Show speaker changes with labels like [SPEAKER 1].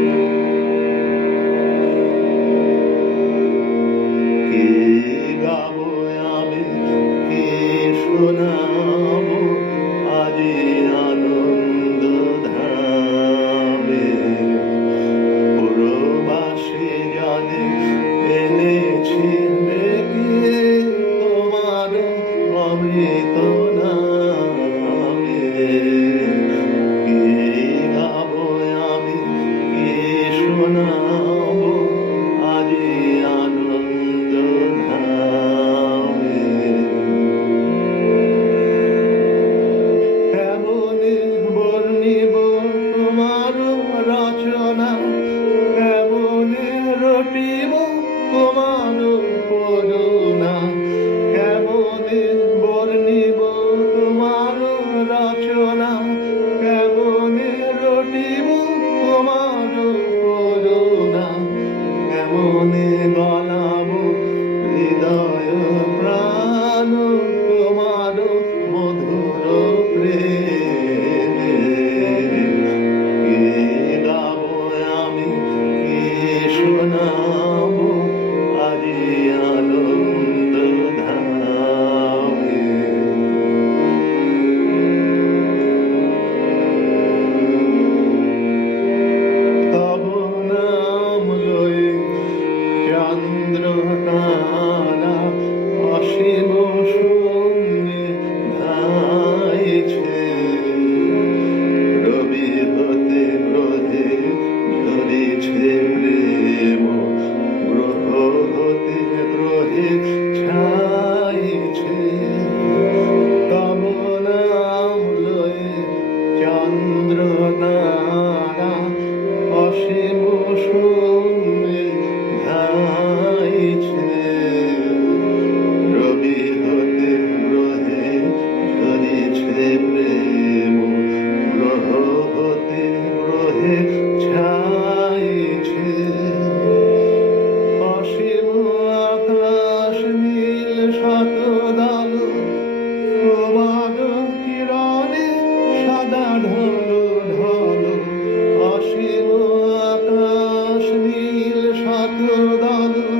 [SPEAKER 1] you না গলাবো হৃদয় প্রাণ। দালু প্রবাদ কিরণে সাদা ঢল ঢল অসীম আকাশ নীল সাত দালু